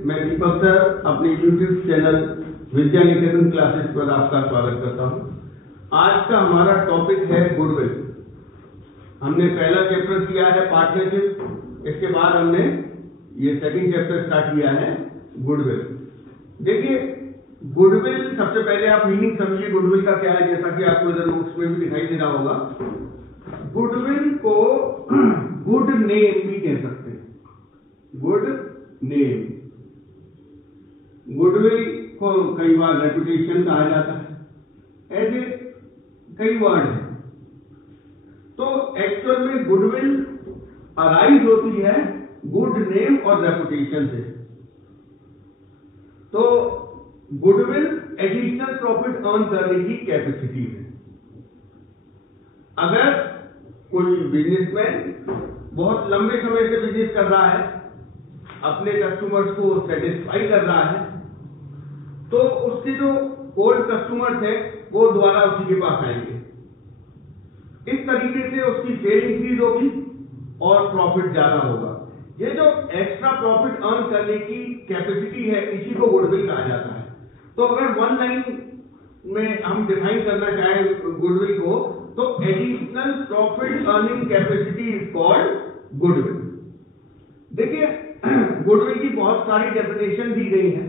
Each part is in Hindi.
मैं दीपक सर अपने YouTube channel Vidya Niketan classes पर आपका स्वागत करता हूं। आज का हमारा टॉपिक है गुडविल। हमने पहला चैप्टर किया है पार्टनरशिप, इसके बाद हमने ये सेकंड चैप्टर स्टार्ट किया है गुडविल। देखिए गुडविल, सबसे पहले आप मीनिंग समझिए गुडविल का क्या है। जैसा कि आपको इधर नोट्स में भी दिखाई दे रहा होगा, गुडविल को गुड नेम भी कह सकते हैं। गुड नेम, गुडविल को कई बार रेपुटेशन कहा जाता है, ऐसे कई वर्ड है। तो एक्चुअल में गुडविल अराइज होती है गुड नेम और रेपुटेशन से। तो गुडविल एडिशनल प्रॉफिट अर्न करने की कैपेसिटी है। अगर कोई बिजनेसमैन बहुत लंबे समय से बिजनेस कर रहा है, अपने कस्टमर्स को सेटिस्फाई कर रहा है, तो उसके जो ओल्ड कस्टमर्स हैं वो दोबारा उसी के पास आएंगे। इस तरीके से उसकी सेल इंक्रीज होगी और प्रॉफिट ज्यादा होगा। ये जो एक्स्ट्रा प्रॉफिट अर्न करने की कैपेसिटी है, इसी को गुडविल कहा जाता है। तो अगर वन लाइन में हम डिफाइन करना चाहें गुडविल को, तो additional profit earning capacity is called goodwill. देखिए गुडविल की बहुत सारी डेफिनेशन दी गई है।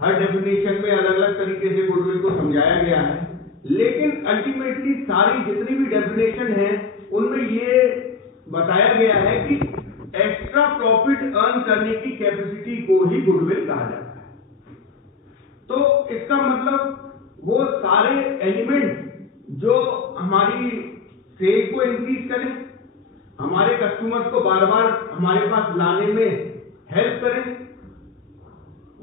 हर डेफिनेशन में अलग अलग तरीके से गुडविल को समझाया गया है, लेकिन अल्टीमेटली सारी जितनी भी डेफिनेशन है उनमें ये बताया गया है कि एक्स्ट्रा प्रॉफिट अर्न करने की कैपेसिटी को ही गुडविल कहा जाता है। तो इसका मतलब वो सारे एलिमेंट जो हमारी सेल को इंक्रीज करें, हमारे कस्टमर्स को बार बार हमारे पास लाने में हेल्प करें,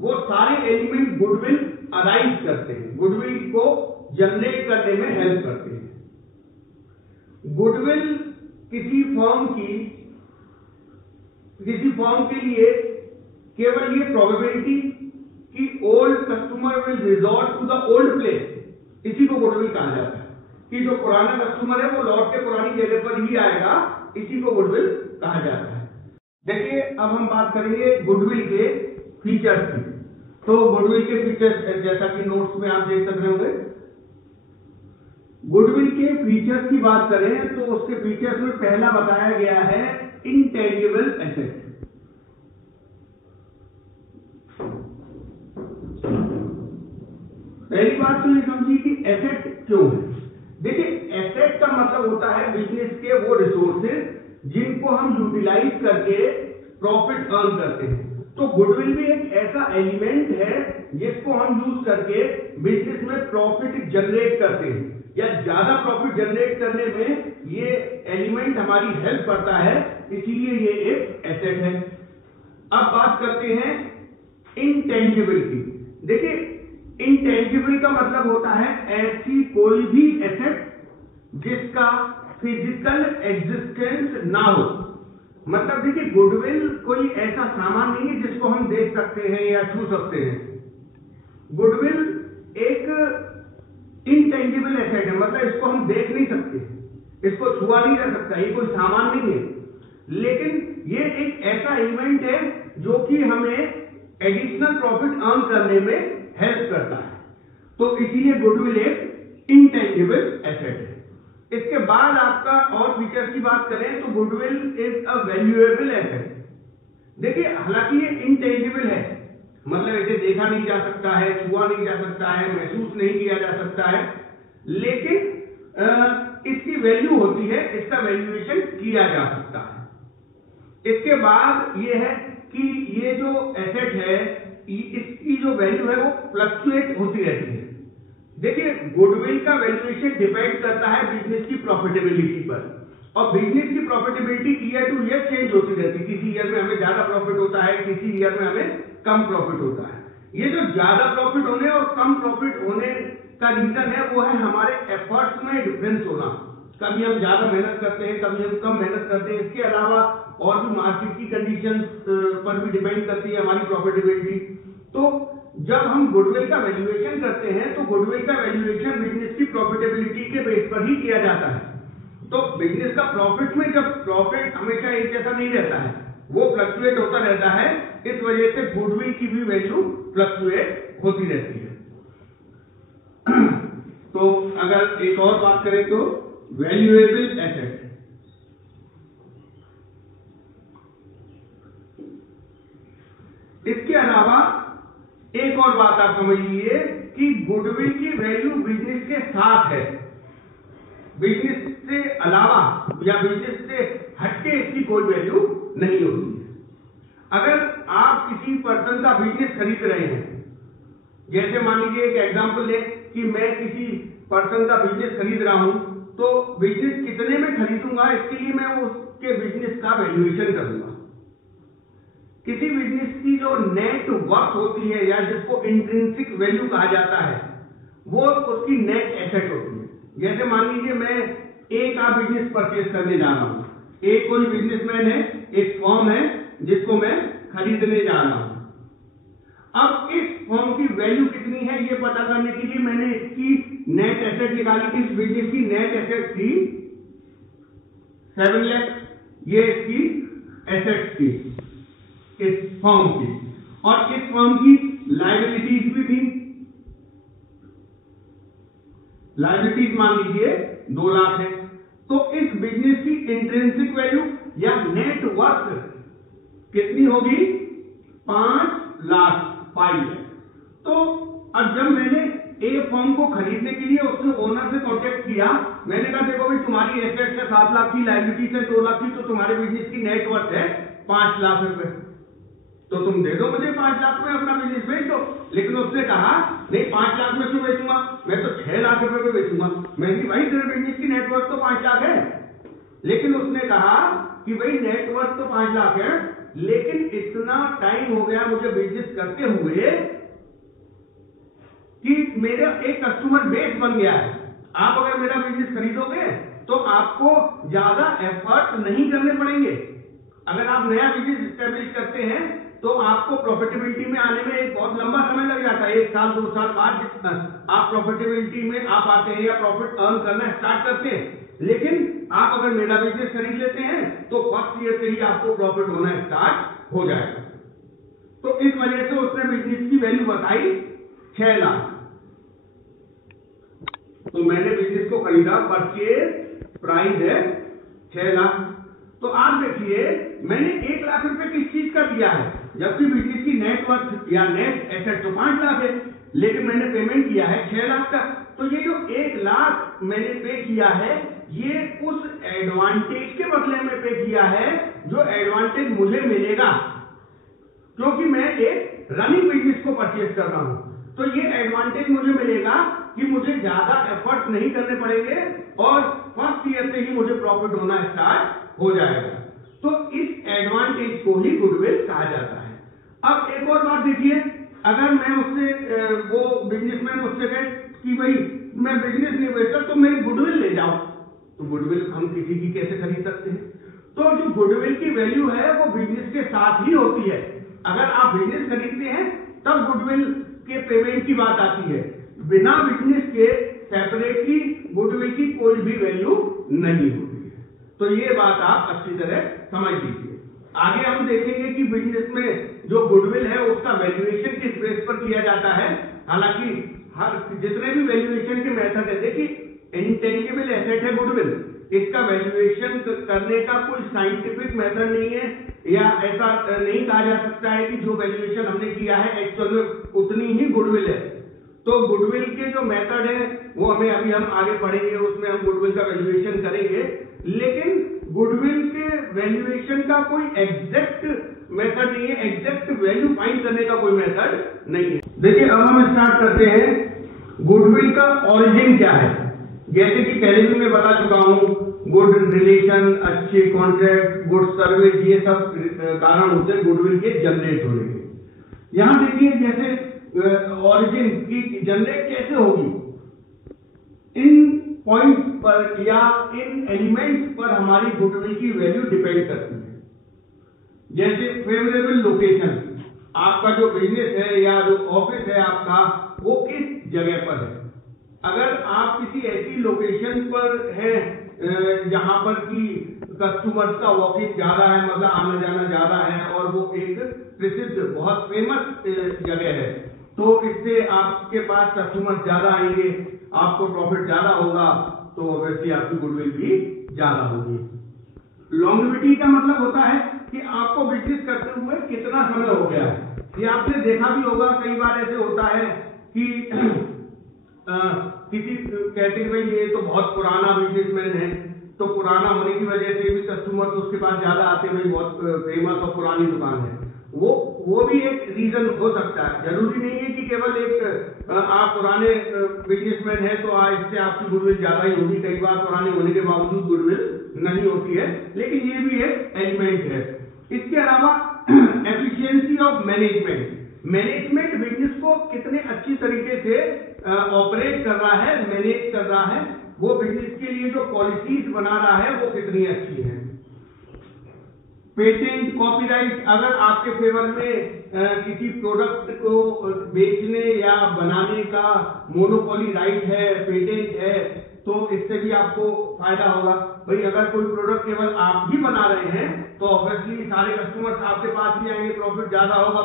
वो सारे एलिमेंट गुडविल अराइज करते हैं, गुडविल को जनरेट करने में हेल्प करते हैं। गुडविल किसी फर्म के लिए केवल ये प्रोबेबिलिटी कि old customer will resort to the old place, इसी को गुडविल कहा जाता है। कि जो पुराना कस्टमर है वो लौट के पुरानी जगह पर ही आएगा, इसी को गुडविल कहा जाता है। देखिए अब हम बात करेंगे गुडविल के फीचर्स की। तो गुडविल के फीचर्स जैसा कि नोट्स में आप देख सकते होंगे, गुडविल के फीचर्स की बात करें तो उसके फीचर्स में पहला बताया गया है इंटेंजिबल एसेट। पहली बात तो ये समझिए कि एसेट क्यों है। देखिए एसेट का मतलब होता है बिजनेस के वो रिसोर्सेज जिनको हम यूटिलाइज करके प्रॉफिट अर्न करते हैं। तो गुडविल भी एक ऐसा एलिमेंट है जिसको हम यूज करके बिजनेस में प्रॉफिट जनरेट करते हैं, या ज्यादा प्रॉफिट जनरेट करने में ये एलिमेंट हमारी हेल्प करता है, इसीलिए ये एक एसेट है। अब बात करते हैं इंटेंजिबल की। देखिए इंटेंजिबल का मतलब होता है ऐसी कोई भी एसेट जिसका फिजिकल एग्जिस्टेंस ना हो। मतलब देखिए गुडविल कोई ऐसा सामान नहीं है जिसको हम देख सकते हैं या छू सकते हैं। गुडविल एक इंटेंजिबल एसेट है, मतलब इसको हम देख नहीं सकते, इसको छुआ नहीं जा सकता, ये कोई सामान नहीं है, लेकिन ये एक ऐसा एलिमेंट है जो कि हमें एडिशनल प्रॉफिट अर्न करने में हेल्प करता है। तो इसीलिए गुडविल एक इंटेंजिबल एसेट है। इसके बाद आपका और फीचर की बात करें तो goodwill is a valuable asset. देखिए हालांकि ये इंटेंजिबल है, मतलब इसे देखा नहीं जा सकता है, छुआ नहीं जा सकता है, महसूस नहीं किया जा सकता है, लेकिन इसकी वैल्यू होती है, इसका वैल्यूएशन किया जा सकता है। इसके बाद ये है कि ये जो एसेट है इसकी जो वैल्यू है वो फ्लक्चुएट होती रहती है। देखिए गुडविल का वैल्यूएशन डिपेंड करता है बिजनेस की प्रॉफिटेबिलिटी पर, और बिजनेस की profitability year two year change होती रहती है। किसी ईयर में हमें ज्यादा प्रॉफिट होता है, किसी ईयर में हमें कम प्रॉफिट होता है। ये जो ज्यादा प्रॉफिट होने और कम प्रॉफिट होने का रीजन है वो है हमारे एफर्ट्स में डिफरेंस होना। कभी हम ज्यादा मेहनत करते हैं, कभी हम कम मेहनत करते हैं। इसके अलावा और भी मार्केट की कंडीशंस पर भी डिपेंड करती है हमारी प्रॉफिटेबिलिटी। तो जब हम गुडविल का वैल्यूएशन करते हैं तो गुडविल का वैल्यूएशन बिजनेस की प्रॉफिटेबिलिटी के बेस पर ही किया जाता है। तो बिजनेस का प्रॉफिट में जब प्रॉफिट हमेशा एक जैसा नहीं रहता है, वो फ्लक्चुएट होता रहता है। इस वजह से गुडविल की भी वैल्यू फ्लक्चुएट होती रहती है। तो अगर एक और बात करें तो वैल्यूएबल एसेट, इसके अलावा एक और बात आप समझ लीजिए कि गुडविल की वैल्यू बिजनेस के साथ है, बिजनेस से अलावा या बिजनेस से हटके इसकी कोई वैल्यू नहीं होती है। अगर आप किसी पर्सन का बिजनेस खरीद रहे हैं, जैसे मान लीजिए एक एग्जांपल लें कि मैं किसी पर्सन का बिजनेस खरीद रहा हूं, तो बिजनेस कितने में खरीदूंगा इसके लिए मैं उसके बिजनेस का वैल्यूएशन करूंगा। किसी बिजनेस की जो नेट वर्थ होती है या जिसको इंट्रिंसिक वैल्यू कहा जाता है, वो उसकी नेट एसेट होती है। जैसे मान लीजिए मैं ए का बिजनेस परचेज करने जा रहा हूं, ए कोई बिजनेसमैन है, एक फर्म है जिसको मैं खरीदने जा रहा हूं। अब इस फर्म की वैल्यू कितनी है ये पता करने के लिए मैंने इसकी नेट एसेट निकाली थी। इस बिजनेस की नेट एसेट थी 7 लाख, ये इसकी एसेट थी इस फर्म की, और इस फर्म की लायबिलिटीज भी थी। लायबिलिटीज मान लीजिए 2 लाख है। तो इस बिजनेस की इंट्रिंसिक वैल्यू या नेट वर्थ कितनी होगी? 5 लाख। तो अब जब मैंने ए फर्म को खरीदने के लिए उसके ओनर से कांटेक्ट किया, मैंने कहा देखो भाई तुम्हारी एसेट है 7 लाख की, लायबिलिटी है 2 लाख की, तो तुम्हारे बिजनेस की नेट वर्थ है 5 लाख रुपए, तो तुम दे दो मुझे 5 लाख में अपना बिजनेस बेच दो। लेकिन उसने कहा नहीं 5 लाख में क्यों बेचूंगा, मैं तो 6 लाख रुपए पे बेचूंगा। मैं कि भाई तेरे बिजनेस की नेटवर्थ तो 5 लाख है। लेकिन उसने कहा कि भाई नेटवर्थ तो 5 लाख है, लेकिन इतना टाइम हो गया मुझे बिजनेस करते हुए कि मेरा एक कस्टमर बेस बन गया है। आप अगर मेरा बिजनेस खरीदोगे तो आपको ज्यादा एफर्ट नहीं करने पड़ेंगे। अगर आप नया बिजनेस एस्टेब्लिश करते हैं तो आपको प्रॉफिटेबिलिटी में आने में एक बहुत लंबा समय लग जाता है। 1 साल 2 साल बाद आप प्रॉफिटेबिलिटी में आ पाते हैं या प्रॉफिट अर्न करना स्टार्ट करते हैं। लेकिन आप अगर मेरा बिजनेस खरीद लेते हैं तो फर्स्ट ईयर से ही आपको प्रॉफिट होना स्टार्ट हो जाएगा। तो इस वजह से उसने बिजनेस की वैल्यू बताई 6 लाख। तो मैंने बिजनेस को खरीदा, परचेज प्राइस है 6 लाख। तो आप देखिए मैंने 1 लाख रुपए किस चीज का दिया है, जबकि बिजनेस की नेट वर्थ या नेट एसेट तो 5 लाख है, लेकिन मैंने पेमेंट किया है 6 लाख का। तो ये जो 1 लाख मैंने पे किया है, ये उस एडवांटेज के बदले में पे किया है जो एडवांटेज मुझे मिलेगा, क्योंकि मैं एक रनिंग बिजनेस को परचेज कर रहा हूं। तो ये एडवांटेज मुझे मिलेगा कि मुझे ज्यादा एफर्ट नहीं करने पड़ेंगे और फर्स्ट ईयर से ही मुझे प्रॉफिट होना स्टार्ट हो जाएगा। तो इस एडवांटेज को ही गुडविल कहा जाता है। अब एक और बात देखिए, अगर मैं उससे वो बिजनेसमैन मुझसे कहे कि भाई मैं बिजनेस नहीं बेचता तो मेरी गुडविल ले जाओ, तो गुडविल हम किसी की कैसे खरीद सकते हैं? तो जो गुडविल की वैल्यू है वो बिजनेस के साथ ही होती है। अगर आप बिजनेस खरीदते हैं तब गुडविल के पेमेंट की बात आती है। बिना बिजनेस के सेपरेटली गुडविल की कोई भी वैल्यू नहीं होती है। तो ये बात आप अच्छी तरह समझ लीजिए। आगे हम देखेंगे कि बिजनेस में जो गुडविल है उसका वैल्यूएशन किस बेस पर किया जाता है। हालांकि हर जितने भी वैल्यूएशन के मेथड है, देखिए इंटेंजिबल एसेट है गुडविल, इसका वैल्यूएशन करने का कोई साइंटिफिक मेथड नहीं है, या ऐसा नहीं कहा जा सकता है कि जो वैल्यूएशन हमने किया है एक्चुअल में उतनी ही गुडविल है। तो गुडविल के जो मेथड है वो हम आगे पढ़ेंगे, उसमें हम गुडविल का वैल्यूएशन करेंगे। लेकिन गुडविल के वैल्यूएशन का कोई एग्जैक्ट मेथड नहीं है, एग्जैक्ट वैल्यू फाइंड करने का कोई मेथड नहीं है। देखिए अब हम स्टार्ट करते हैं गुडविल का ओरिजिन क्या है। जैसे कि पहले भी मैं बता चुका हूं, गुड रिलेशन, अच्छे कॉन्ट्रैक्ट, गुड सर्विस, ये सब कारण होते हैं गुडविल के जनरेट होने के। यहां देखिए जैसे ओरिजिन की जनरेट कैसे होगी, इन पॉइंट पर या इन एलिमेंट्स पर हमारी गुडविल की वैल्यू डिपेंड करती है। जैसे फेवरेबल लोकेशन, आपका जो बिजनेस है या जो ऑफिस है आपका वो किस जगह पर है। अगर आप किसी ऐसी लोकेशन पर हैं जहां पर कि कस्टमर्स का वॉकिंग ज्यादा है, मतलब आना जाना ज्यादा है और वो एक प्रसिद्ध बहुत फेमस जगह है, तो इससे आपके पास कस्टमर्स ज्यादा आएंगे, आपको प्रॉफिट ज्यादा होगा, तो ऑब्वियसली आपकी गुडविल भी ज्यादा होगी। लॉन्गेविटी का मतलब होता है कि आपको बिजनेस करते हुए कितना समय हो गया है। ये आपने देखा भी होगा, कई बार ऐसे होता है कि किसी कहते हैं भाई ये तो बहुत पुराना बिजनेसमैन है, तो पुराना होने की वजह से भी कस्टमर तो उसके पास ज्यादा आते हैं, भाई बहुत फेमस और पुरानी दुकान है, वो भी एक रीजन हो सकता है। जरूरी नहीं है कि केवल एक आप पुराने बिजनेसमैन है तो इससे आपकी गुडविल ज्यादा ही होगी, कई बार पुराने होने के बावजूद गुडविल नहीं होती है, लेकिन ये भी एक एलिमेंट है। इसके अलावा एफिशिएंसी ऑफ मैनेजमेंट बिजनेस को कितने अच्छी तरीके से ऑपरेट कर रहा है, मैनेज कर रहा है, वो बिजनेस के लिए जो पॉलिसीज बना रहा है वो कितनी अच्छी है। पेटेंट, कॉपीराइट, अगर आपके फेवर में किसी प्रोडक्ट को बेचने या बनाने का मोनोपोली राइट है, पेटेंट है, तो इससे भी आपको फायदा होगा। भाई अगर कोई प्रोडक्ट केवल आप ही बना रहे हैं तो ऑब्वियसली सारे कस्टमर्स आपके पास भी आएंगे, प्रॉफिट ज्यादा होगा,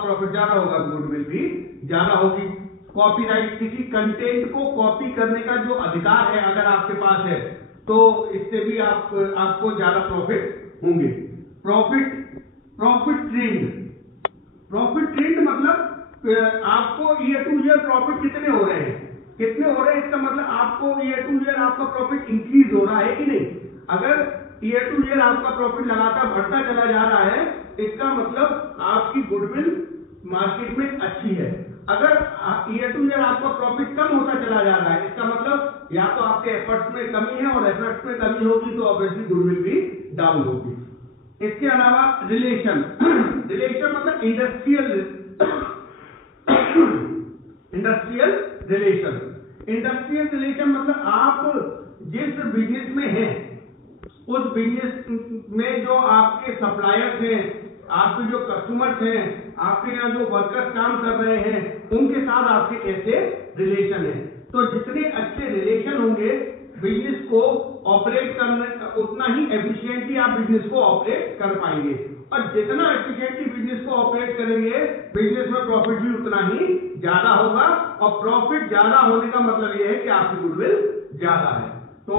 गुडविल भी ज्यादा होगी। कॉपीराइट, किसी कंटेंट को कॉपी करने का जो अधिकार है अगर आपके पास है, तो इससे भी आपको ज्यादा प्रॉफिट होंगे। प्रॉफिट ट्रेंड मतलब आपको ईयर टू ईयर प्रॉफिट कितने हो रहे हैं, इसका मतलब आपको ईयर टू ईयर आपका प्रॉफिट इंक्रीज हो रहा है कि नहीं। अगर ईयर टू ईयर आपका प्रॉफिट लगातार बढ़ता चला जा रहा है, इसका मतलब आपकी गुडविल मार्केट में अच्छी है। अगर ईयर टू ईयर आपका प्रॉफिट कम होता चला जा रहा है, इसका मतलब या तो आपके एफर्ट्स में कमी है, और एफर्ट्स में कमी होगी तो ऑब्वियसली गुडविल भी डाउन होगी। इसके अलावा रिलेशन मतलब इंडस्ट्रियल रिलेशन मतलब आप जिस बिजनेस में हैं, उस बिजनेस में जो आपके सप्लायर्स हैं, आपके जो कस्टमर्स हैं, आपके यहाँ जो वर्कर्स काम कर रहे हैं, उनके साथ आपके कैसे रिलेशन है। तो जितने अच्छे रिलेशन होंगे बिजनेस को ऑपरेट करने, उतना ही एफिशिएंटली आप बिजनेस को ऑपरेट कर पाएंगे, और जितना एफिशिएंटली बिजनेस को ऑपरेट करेंगे, बिजनेस में प्रॉफिट भी उतना ही ज्यादा होगा, और प्रॉफिट ज्यादा होने का मतलब यह है कि आपकी गुडविल ज्यादा है। तो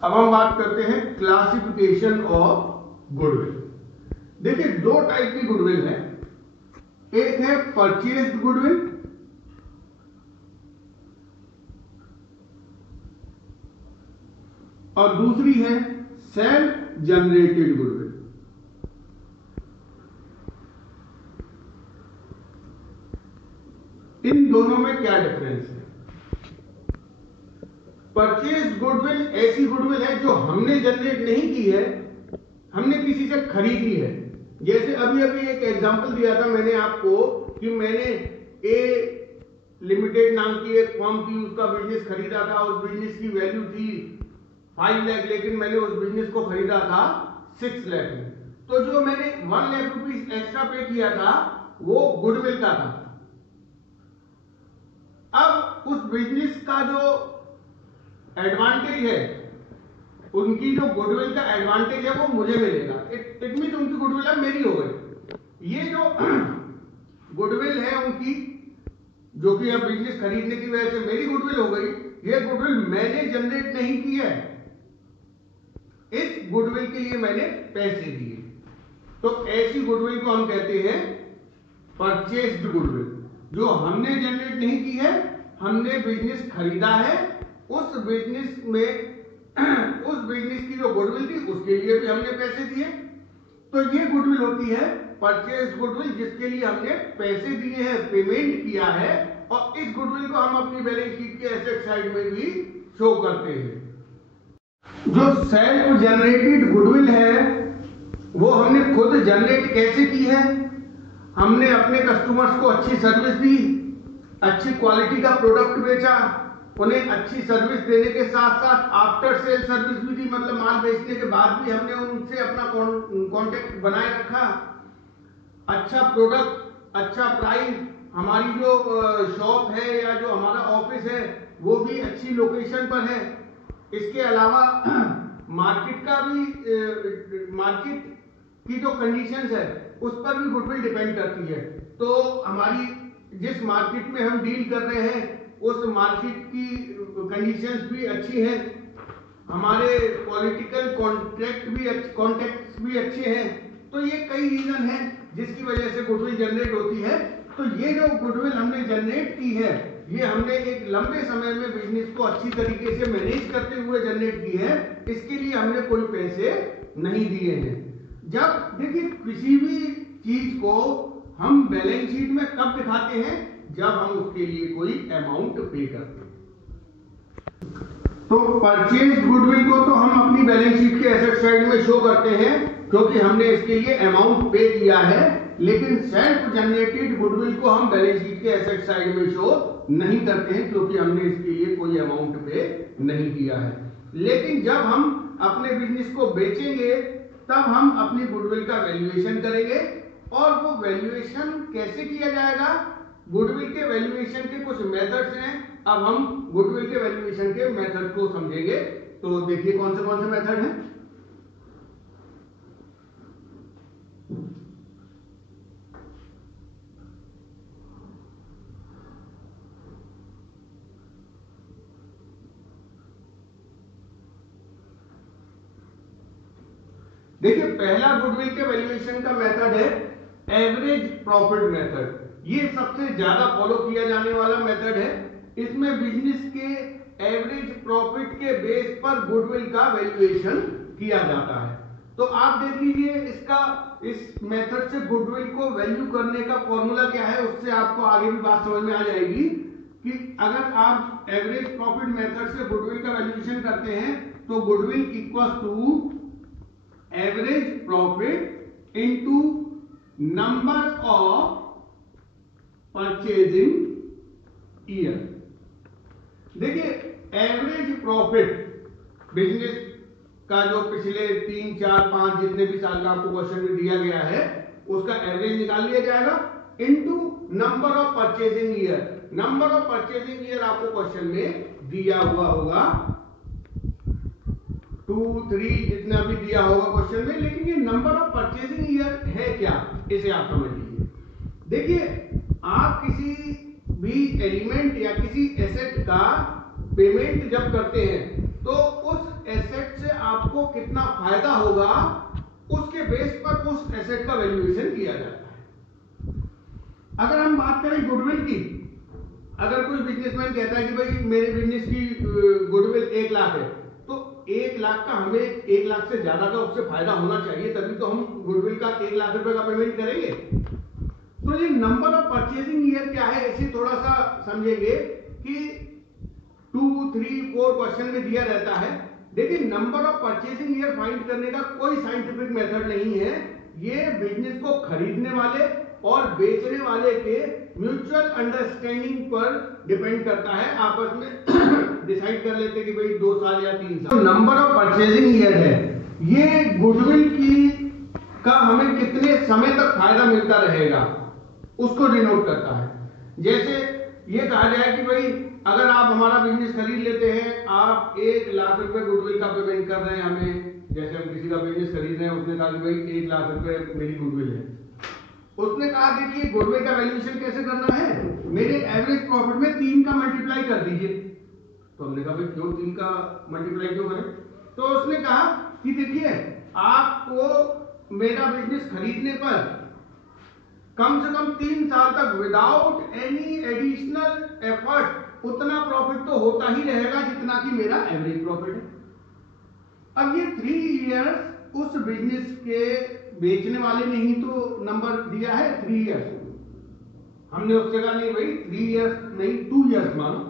अब हम बात करते हैं क्लासिफिकेशन ऑफ गुडविल। देखिए दो टाइप की गुडविल है, एक है परचेज्ड गुडविल और दूसरी है सेल्फ जनरेटेड गुडविल। इन दोनों में क्या डिफरेंस है? परचेज गुडविल ऐसी गुडविल है जो हमने जनरेट नहीं की है, हमने किसी से खरीदी है। जैसे अभी एक एग्जांपल दिया था मैंने आपको कि मैंने ए लिमिटेड नाम की एक फर्म थी, उसका बिजनेस खरीदा था, उस बिजनेस की वैल्यू थी 5 लाख, लेकिन मैंने उस बिजनेस को खरीदा था 6 लाख में। तो जो मैंने 1 लाख रुपीज एक्स्ट्रा पे किया था वो गुडविल का था। अब उस बिजनेस का जो एडवांटेज है, उनकी जो गुडविल का एडवांटेज है वो मुझे मिलेगा। इट मीन उनकी गुडविल अब मेरी हो गई। ये जो गुडविल है उनकी, जो कि अब बिजनेस खरीदने की वजह से मेरी गुडविल हो गई, ये गुडविल मैंने जनरेट नहीं की है, इस गुडविल के लिए मैंने पैसे दिए। तो ऐसी गुडविल को हम कहते हैं परचेस्ड गुडविल। जो हमने जनरेट नहीं की है, हमने बिजनेस खरीदा है, उस बिजनेस की जो गुडविल थी उसके लिए भी हमने पैसे दिए। तो ये गुडविल होती है परचेज गुडविल, जिसके लिए हमने पैसे दिए हैं, पेमेंट किया है, और इस गुडविल को हम अपनी बैलेंस शीट के एसेट साइड में भी शो करते हैं। जो सेल्फ जनरेटेड गुडविल है वो हमने खुद जनरेट कैसे की है? हमने अपने कस्टमर्स को अच्छी सर्विस दी, अच्छी क्वालिटी का प्रोडक्ट बेचा, उन्हें अच्छी सर्विस देने के साथ साथ आफ्टर सेल सर्विस भी दी, मतलब माल बेचने के बाद भी हमने उनसे अपना कांटेक्ट बनाए रखा। अच्छा प्रोडक्ट, अच्छा प्राइस, हमारी जो शॉप है या जो हमारा ऑफिस है वो भी अच्छी लोकेशन पर है। इसके अलावा मार्केट का भी मार्केट की जो कंडीशंस है उस पर भी गुडविल डिपेंड करती है। तो हमारी जिस मार्केट में हम डील कर रहे हैं उस मार्केट की कंडीशंस भी अच्छी हैं, हमारे पॉलिटिकल कॉन्टेक्ट्स भी अच्छे हैं। तो ये कई रीजन हैं जिसकी वजह से गुडविल जनरेट होती है। तो ये जो गुडविल हमने जनरेट की है ये हमने एक लंबे समय में बिजनेस को अच्छी तरीके से मैनेज करते हुए जनरेट की है। इसके लिए हमने कोई पैसे नहीं दिए हैं। जब देखिए किसी भी चीज को हम बैलेंस शीट में कब दिखाते हैं, जब हम उसके लिए कोई अमाउंट पे करते हैं। तो परचेज गुडविल को तो हम अपनी बैलेंस शीट के एसेट साइड में शो करते हैं क्योंकि हमने इसके लिए अमाउंट पे किया है, लेकिन सेल्फ जनरेटेड गुडविल को हम बैलेंस शीट के एसेट साइड में शो नहीं करते हैं क्योंकि हमने इसके लिए कोई अमाउंट पे नहीं किया है। लेकिन जब हम अपने बिजनेस को बेचेंगे तब हम अपनी गुडविल का वैल्यूएशन करेंगे। और वो वैल्यूएशन कैसे किया जाएगा? गुडविल के वैल्यूएशन के कुछ मेथड्स हैं। अब हम गुडविल के वैल्यूएशन के मेथड को समझेंगे। तो देखिए कौन से मेथड हैं। देखिए पहला गुडविल के वैल्यूएशन का मेथड है एवरेज प्रॉफिट मेथड। ये सबसे ज्यादा फॉलो किया जाने वाला मेथड है। इसमें बिजनेस के एवरेज प्रॉफिट के बेस पर गुडविल का वैल्यूएशन किया जाता है। तो आप देख लीजिए इस मेथड से गुडविल को वैल्यू करने का फॉर्मूला क्या है, उससे आपको आगे भी बात समझ में आ जाएगी कि अगर आप एवरेज प्रॉफिट मेथड से गुडविल का वैल्यूएशन करते हैं तो goodwill equals to average profit into number of purchasing year. देखिए एवरेज प्रॉफिट बिजनेस का जो पिछले 3, 4, 5 जितने भी साल का आपको क्वेश्चन में दिया गया है उसका एवरेज निकाल लिया जाएगा into number of purchasing year. Number of purchasing year आपको क्वेश्चन में दिया हुआ होगा 2, 3 जितना भी दिया होगा क्वेश्चन में। लेकिन ये नंबर ऑफ परचेजिंग ईयर है क्या, इसे आप समझ लीजिए। देखिए आप किसी भी एलिमेंट या किसी एसेट का पेमेंट जब करते हैं तो उस एसेट से आपको कितना फायदा होगा उसके बेस पर उस एसेट का वैल्यूएशन किया जाता है। अगर हम बात करें गुडविल की, अगर कोई बिजनेसमैन कहता है कि भाई मेरे बिजनेस की गुडविल 1 लाख है, तो 1 लाख का हमें 1 लाख से ज्यादा का उससे फायदा होना चाहिए, तभी तो हम गुडविल का 1 लाख रुपए का पेमेंट करेंगे। तो ये नंबर ऑफ परचेजिंग ईयर क्या है इसे थोड़ा सा समझेंगे कि 2, 3, 4 क्वेश्चन में दिया रहता है। देखिए number of purchasing year find करने का कोई साइंटिफिक मेथड नहीं है। ये बिजनेस को खरीदने वाले और बेचने वाले के म्यूचुअल अंडरस्टैंडिंग पर डिपेंड करता है। आपस में डिसाइड कर लेते कि भाई 2 साल या 3 साल। नंबर ऑफ परचेजिंग ईयर है ये गुडविल की का हमें कितने समय तक फायदा मिलता रहेगा उसको डिनोट करता है। जैसे ये कहा जाए कि भाई अगर आप हमारा बिजनेस खरीद लेते हैं, आप 1 लाख रुपए गुडविल का पेमेंट कर रहे हैं हमें, जैसे हम किसी का बिजनेस खरीद रहे हैं, उसने कहा कि भाई 1 लाख रुपए मेरी गुडविल है। उसने कहा देखिए गुडविल का वैल्यूएशन कैसे करना है, मेरे एवरेज प्रॉफिट में 3 का मल्टीप्लाई कर दीजिए। तो हमने कहा भाई क्यों 3 का मल्टीप्लाई क्यों करें? तो उसने कहा कि देखिए आपको मेरा बिजनेस खरीदने पर कम से कम 3 साल तक विदाउट एनी एडिशनल एफर्ट उतना प्रॉफिट तो होता ही रहेगा जितना कि मेरा एवरेज प्रॉफिट है। अब ये 3 इयर्स उस बिजनेस के बेचने वाले ने ही तो नंबर दिया है 3 इयर्स। हमने उससे कहा नहीं भाई 3 इयर्स नहीं 2 इयर्स मानो।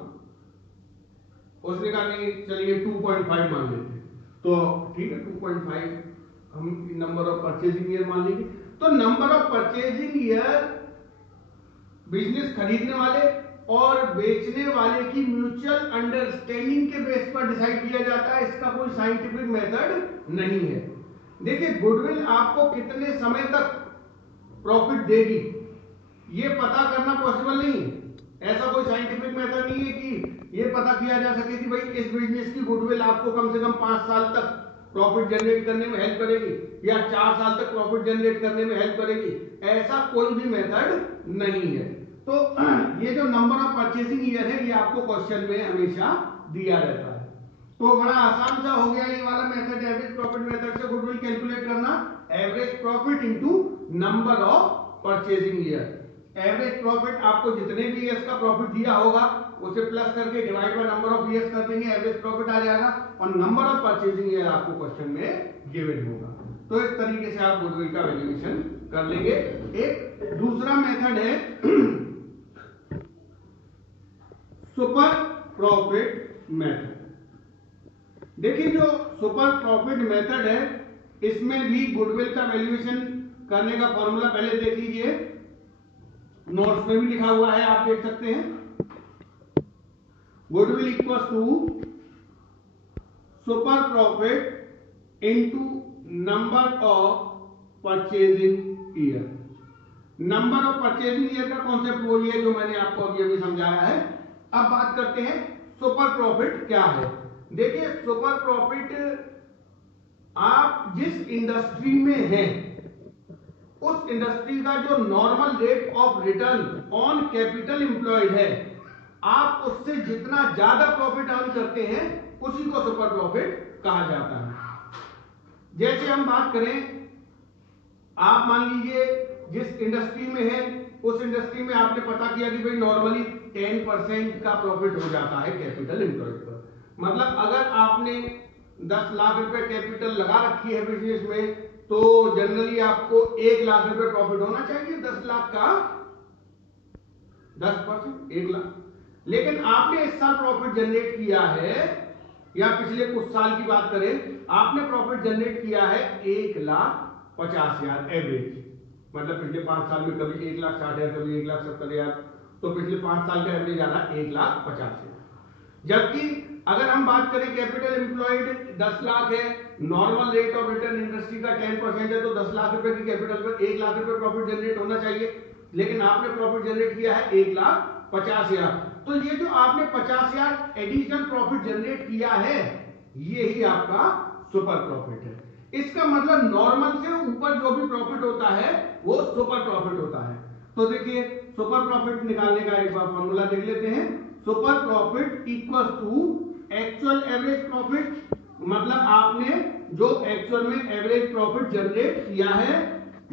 उसने कहा नहीं चलिए 2.5 मान लेते, तो ठीक है 2.5 हम नंबर ऑफ परचेजिंग ईयर मान लेंगे। तो number of purchasing year business खरीदने वाले और बेचने वाले की म्यूचुअल अंडरस्टैंडिंग के बेस पर डिसाइड किया जाता है। इसका कोई साइंटिफिक मेथड नहीं है। देखिए गुडविल आपको कितने समय तक प्रॉफिट देगी ये पता करना पॉसिबल नहीं है। ऐसा कोई साइंटिफिक मेथड नहीं है कि ये पता किया जा सके कि भाई इस बिजनेस की गुडविल आपको कम से कम 5 साल तक प्रॉफिट जनरेट करने में हेल्प करेगी या 4 साल तक प्रॉफिट जनरेट करने में हेल्प करेगी, ऐसा कोई भी मेथड नहीं है। तो ये जो नंबर ऑफ परचेसिंग ईयर है ये आपको क्वेश्चन में हमेशा दिया रहता है। तो बड़ा आसान सा हो गया ये वाला मेथड, एवरेज प्रॉफिट मेथड से गुडविल कैलकुलेट करना। Average profit into number of purchasing year. Average profit आपको जितने भी ईयर्स का प्रॉफिट दिया होगा उसे प्लस करके divide by number of years कर देंगे, एवरेज प्रॉफिट आ जाएगा, और नंबर ऑफ परचेसिंग ईयर आपको क्वेश्चन में गिवन होगा। तो इस तरीके से आप गुडविल का वैल्यूएशन कर लेंगे। एक दूसरा मेथड है सुपर प्रॉफिट मेथड। देखिए जो सुपर प्रॉफिट मेथड है इसमें भी गुडविल का वैल्यूएशन करने का फॉर्मूला पहले देख लीजिए, नोट्स में भी लिखा हुआ है, आप देख सकते हैं। Goodwill equals to super profit into number of purchasing year. Number of purchasing year का कॉन्सेप्ट वही है जो मैंने आपको अभी समझाया है। अब बात करते हैं सुपर प्रॉफिट क्या है। देखिए सुपर प्रॉफिट आप जिस इंडस्ट्री में हैं उस इंडस्ट्री का जो normal rate of return on capital employed है, आप उससे जितना ज्यादा प्रॉफिट अर्न करते हैं उसी को सुपर प्रॉफिट कहा जाता है। जैसे हम बात करें, आप मान लीजिए जिस इंडस्ट्री में है उस इंडस्ट्री में आपने पता किया कि भाई नॉर्मली 10% का प्रॉफिट हो जाता है कैपिटल एम्प्लॉयड पर। मतलब अगर आपने 10 लाख रुपए कैपिटल लगा रखी है बिजनेस में तो जनरली आपको 1 लाख रुपए प्रॉफिट होना चाहिए। 10 लाख का 10% 1 लाख। लेकिन आपने इस साल प्रॉफिट जनरेट किया है, या पिछले कुछ साल की बात करें, आपने प्रॉफिट जनरेट किया है 1,50,000 एवरेज। मतलब पिछले 5 साल में कभी 1,60,000 कभी 1,70,000, तो पिछले 5 साल का एवरेज आ रहा है 1,50,000। जबकि अगर हम बात करें कैपिटल एम्प्लॉयड 10 लाख है, normal rate of return industry का 10% है, तो 10 लाख रुपए की कैपिटल पर 1 लाख रुपए प्रॉफिट जनरेट होना चाहिए। लेकिन आपने प्रॉफिट जनरेट किया है 1,50,000, तो ये जो आपने 50,000 एडिशनल प्रॉफिट जनरेट किया है ये ही आपका सुपर प्रॉफिट है। इसका मतलब नॉर्मल से ऊपर जो भी प्रॉफिट होता है वो सुपर प्रॉफिट होता है। तो देखिए सुपर प्रॉफिट निकालने का एक बार फॉर्मूला देख लेते हैं। Super profit equals to actual average profit, मतलब आपने जो एक्चुअल में एवरेज प्रॉफिट जनरेट किया है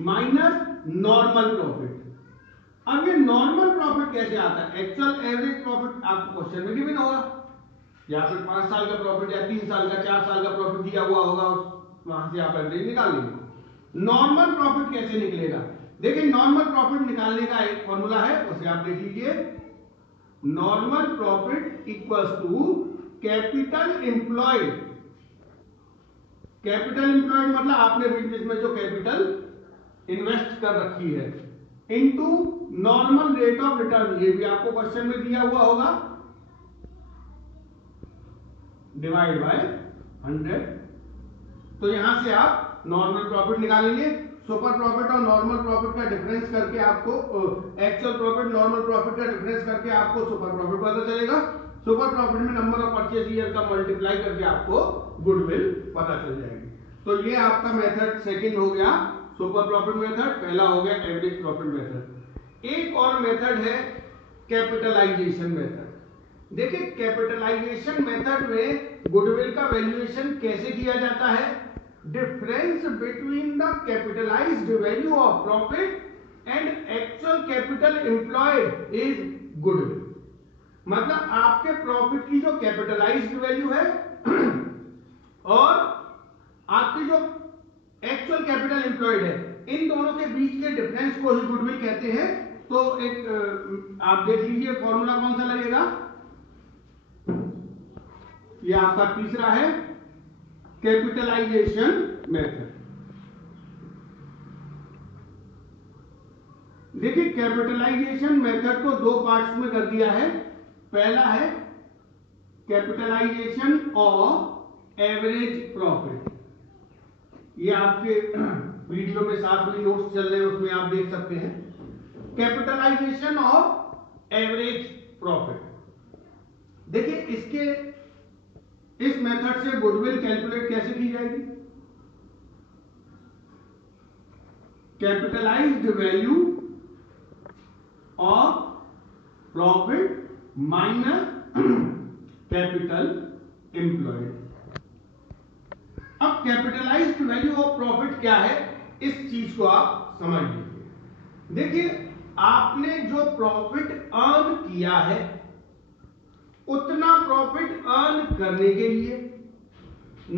माइनस नॉर्मल प्रॉफिट। अब ये नॉर्मल प्रॉफिट कैसे आता है? एक्चुअल एवरेज प्रॉफिट आपको क्वेश्चन में गिवन होगा, या फिर 5 साल का प्रॉफिट या 3 साल का 4 साल का प्रॉफिट दिया हुआ होगा, वहां से आप एवरेज निकाल लेंगे। नॉर्मल प्रॉफिट कैसे निकलेगा? देखिए नॉर्मल प्रॉफिट निकालने का एक फॉर्मूला है, उसे आप देख लीजिए। Normal profit equals to capital employed. Capital employed मतलब आपने बिजनेस में जो कैपिटल इन्वेस्ट कर रखी है, into normal rate of return, ये भी आपको क्वेश्चन में दिया हुआ होगा, डिवाइड बाय 100। तो यहां से आप नॉर्मल प्रॉफिट निकालेंगे। सुपर प्रॉफिट और नॉर्मल प्रॉफिट का डिफरेंस करके आपको एक्चुअल प्रॉफिट नॉर्मल प्रॉफिट का डिफरेंस करके आपको सुपर प्रॉफिट पता चलेगा। सुपर प्रॉफिट में नंबर ऑफ परचेज ईयर का मल्टीप्लाई करके आपको गुडविल पता चल जाएगी। तो ये आपका मेथड सेकंड हो गया सुपर प्रॉफिट मेथड, पहला हो गया एवरेज प्रॉफिट मेथड। एक और मेथड है कैपिटलाइजेशन मेथड। देखिए कैपिटलाइजेशन मेथड में गुडविल का वैल्यूएशन कैसे किया जाता है? Difference between the capitalised value of profit and actual capital employed is goodwill. मतलब आपके प्रॉफिट की जो कैपिटलाइज्ड वैल्यू है और आपकी जो एक्चुअल कैपिटल एम्प्लॉयड है, इन दोनों के बीच के डिफरेंस को ही गुडविल कहते हैं। तो एक आप देख लीजिए फॉर्मूला कौन सा लगेगा, ये आपका तीसरा है कैपिटलाइजेशन मेथड। देखिए कैपिटलाइजेशन मेथड को 2 पार्ट्स में कर दिया है। पहला है कैपिटलाइजेशन ऑफ एवरेज प्रॉफिट, ये आपके वीडियो में साथ में नोट्स चल रहे हैं उसमें आप देख सकते हैं। कैपिटलाइजेशन ऑफ एवरेज प्रॉफिट, देखिए इसके इस मेथड से गुडविल कैलकुलेट कैसे की जाएगी? Capitalised value of profit minus capital employed. अब कैपिटलाइज्ड वैल्यू ऑफ प्रॉफिट क्या है, इस चीज को आप समझ लीजिए। देखिए, आपने जो प्रॉफिट अर्न किया है उतना प्रॉफिट अर्न करने के लिए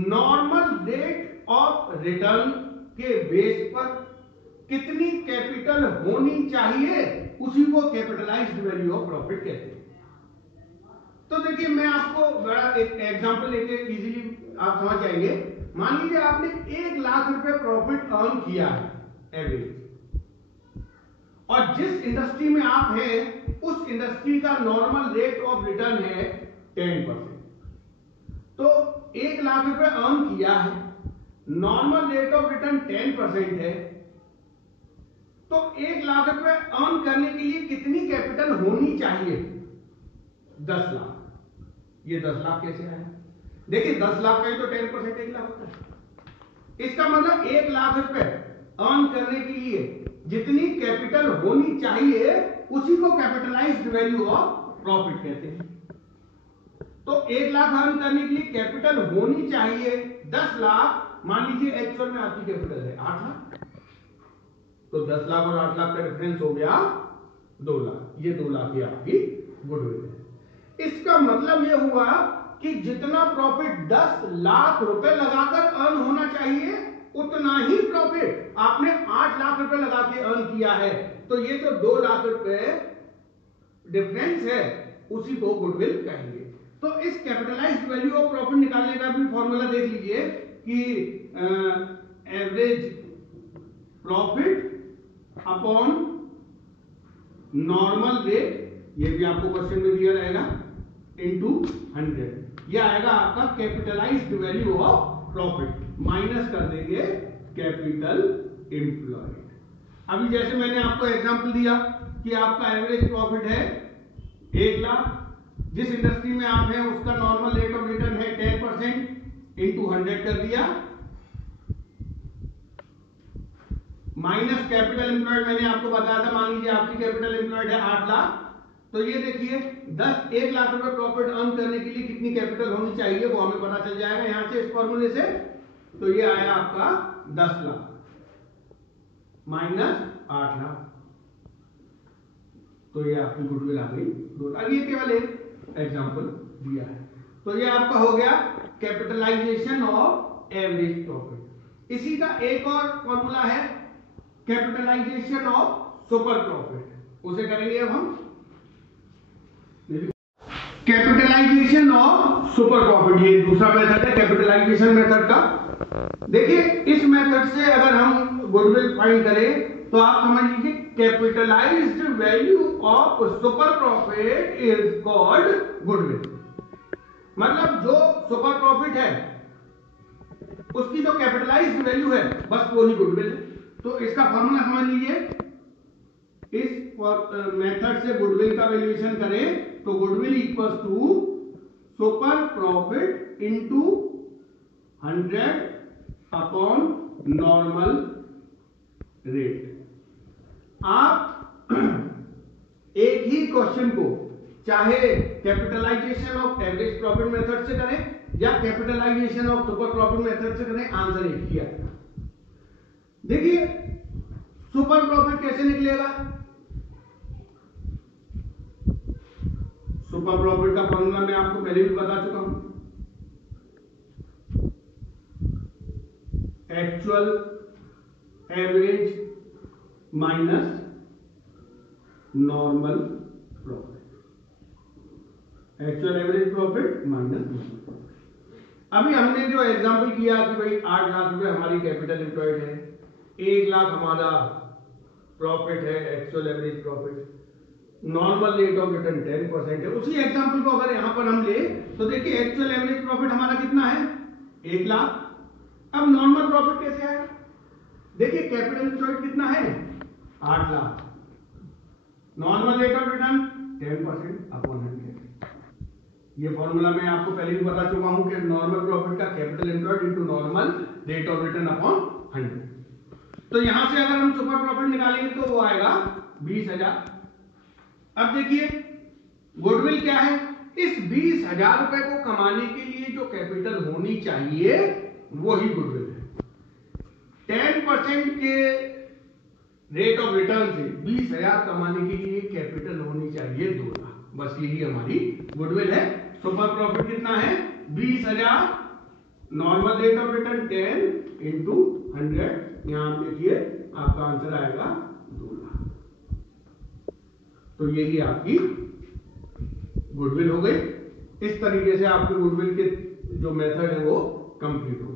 नॉर्मल रेट ऑफ रिटर्न के बेस पर कितनी कैपिटल होनी चाहिए, उसी को कैपिटलाइज्ड वैल्यू ऑफ प्रॉफिट कहते हैं। तो देखिए, मैं आपको बड़ा एक एग्जांपल लेके इजीली आप समझ जाएंगे। मान लीजिए आपने 1 लाख रुपए प्रॉफिट अर्न किया है एवरेज, और जिस इंडस्ट्री में आप हैं उस इंडस्ट्री का नॉर्मल रेट ऑफ रिटर्न है 10%। तो 1 लाख रुपए अर्न किया है, नॉर्मल रेट ऑफ रिटर्न 10% है, तो 1 लाख रुपए अर्न करने के लिए कितनी कैपिटल होनी चाहिए? 10 लाख। ये 10 लाख कैसे आया? देखिए, 10 लाख का ही तो 10% 1 लाख होता है। इसका मतलब 1 लाख रुपए अर्न करने के लिए जितनी कैपिटल होनी चाहिए उसी को कैपिटलाइज्ड वैल्यू ऑफ प्रॉफिट कहते हैं। तो 1 लाख अर्न करने के लिए कैपिटल होनी चाहिए 10 लाख। मान लीजिए एक्चुअल में आपकी कैपिटल है 8 लाख, तो 10 लाख और 8 लाख का डिफरेंस हो गया 2 लाख। ये 2 लाख ही आपकी गुडविल है। इसका मतलब ये हुआ कि जितना प्रॉफिट 10 लाख रुपए लगाकर अर्न होना चाहिए उतना ही प्रॉफिट आपने 8 लाख रुपए लगा के अर्न किया है। तो ये जो 2 लाख रुपए डिफरेंस है उसी को गुडविल कहेंगे। तो इस कैपिटलाइज्ड वैल्यू ऑफ प्रॉफिट निकालने का भी फॉर्मूला देख लीजिए कि average profit upon normal rate, ये भी आपको क्वेश्चन में दिया रहेगा, इनटू 100। यह आएगा आपका capitalised value of profit, minus कर देंगे कैपिटल एम्प्लॉयड। अभी जैसे मैंने आपको एग्जांपल दिया कि आपका एवरेज प्रॉफिट है 1 लाख, जिस इंडस्ट्री में आप हैं उसका नॉर्मल रेट ऑफ रिटर्न है 10%, इनटू 100 कर दिया, माइनस कैपिटल एम्प्लॉयड। मैंने आपको बताया था, मान लीजिए आपकी कैपिटल एम्प्लॉयड है 8 लाख, तो ये देखिए 1 लाख रुपए प्रॉफिट अर्न करने के लिए कितनी कैपिटल होनी चाहिए वो हमें पता चल जाएगा यहां से, इस फॉर्मूले से। तो ये आया आपका 10 लाख माइनस 8 लाख, तो ये आपकी गुडविल आ गई 2 लाख। ये केवल एक एग्जांपल दिया है। तो ये आपका हो गया कैपिटलाइजेशन ऑफ एवरेज प्रॉफिट। इसी का एक और फॉर्मूला है कैपिटलाइजेशन ऑफ सुपर प्रॉफिट, उसे करेंगे अब हम। कैपिटलाइजेशन ऑफ सुपर प्रॉफिट, ये दूसरा मेथड है कैपिटलाइजेशन मेथड का। देखिए, इस मेथड से अगर हम गुडविल फाइंड करें तो आप समझ लीजिए capitalised value of super profit is called goodwill. मतलब जो सुपर प्रॉफिट है उसकी जो कैपिटलाइज्ड वैल्यू है बस वो ही गुडविल है। तो इसका फॉर्मूला समझ लीजिए, इस मेथड से गुडविल का वैल्यूएशन करें तो goodwill equals to super profit into 100 upon normal rate. आप एक ही क्वेश्चन को चाहे capitalisation of average profit method से करें या capitalisation of super profit method से करें, आंसर एक ही आएगा। देखिए, सुपर प्रॉफिट कैसे निकलेगा? सुपर प्रॉफिट का फॉर्मूला मैं आपको पहले भी बता चुका हूं, actual average minus normal profit, actual average profit minus normal profit. अभी हमने जो एग्जांपल किया कि भाई 8 लाख रुपए हमारी कैपिटल एम्प्लॉयड है, 1 लाख हमारा प्रॉफिट है, actual average profit, normal rate of return 10% है। उसी एग्जांपल को अगर यहां पर हम ले तो देखिए एक्चुअल एवरेज प्रॉफिट हमारा कितना है 1 लाख। अब नॉर्मल प्रॉफिट कैसे आएगा? देखिए कैपिटल एम्प्लॉयड कितना है 8 lakh, normal rate of return 10% upon 100। ये फॉर्मूला मैं आपको पहले भी बता चुका हूं कि नॉर्मल प्रॉफिट का capital employed into normal rate of return upon 100। तो यहां से अगर हम सुपर प्रॉफिट निकालेंगे तो वो आएगा 20,000। अब देखिए गुडविल क्या है, इस 20,000 रुपए को कमाने के लिए जो कैपिटल होनी चाहिए वही गुडविल है। 10% के रेट ऑफ रिटर्न से 20,000 कमाने के लिए कैपिटल होनी चाहिए 2 लाख, बस यही हमारी गुडविल है। सुपर प्रॉफिट कितना है 20,000, normal rate of return 10 into 100, यहां आप देखिए आपका आंसर आएगा 2 लाख। तो यही आपकी गुडविल हो गई। इस तरीके से आपके गुडविल के जो मेथड है वो कंप्लीट हो